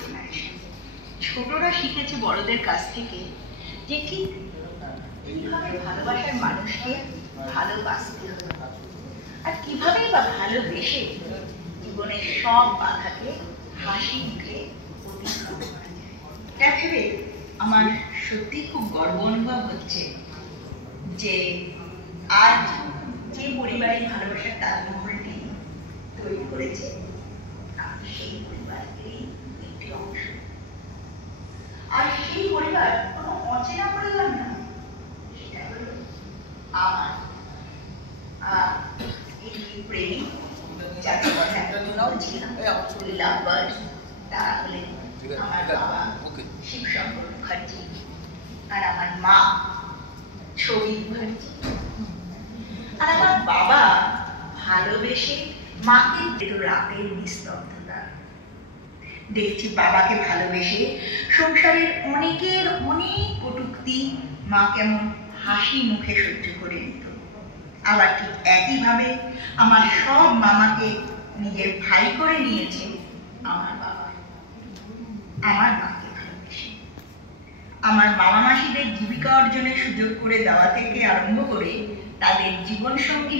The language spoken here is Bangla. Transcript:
জেনারেশন। ছোটরা শিখেছে বড়দের কাছ থেকে যে ঠিক কিভাবে ভালোবাসার মানুষকে ভালোবাসতে হবে, আর কিভাবেই বা ভালোবেসে জীবনের সব বাধাকে হাসি মুখে অতিক্রম করা যায়। এটা ভেবে আমার সত্যি খুব গর্ব অনুভব হচ্ছে যে আজ যে পরিবারের ভালোবাসার তাজমহলটি তৈরি করেছে সেই পরিবারেরই একটি অংশ। আর সেই পরিবার কোনো অচেনা পরিবার না, সেটা হলো আমার এই প্রেমিক, যাকে কথা বলছিলাম লাভবার্ড, তারা হলেন আমার বাবা শিবশঙ্কর মুখার্জি আর আমার মা ছবি মুখার্জি। আর আমার বাবা ভালোবেসে মাকে দিল রাতের নিস্তব্ধতা। দেখছি বাবাকে ভালোবেসে সংসারের অনেকের অনেক কটূক্তি মা কেমন হাসি মুখে সহ্য করে নিত। আবার ঠিক একইভাবে আমার সব মামাকে নিজের ভাই করে নিয়েছে আমার বাবা। আমার মাকে ভালোবেসে আমার মামা মাসিদের জীবিকা অর্জনের সুযোগ করে দেওয়া থেকে আরম্ভ করে তাদের জীবন সঙ্গী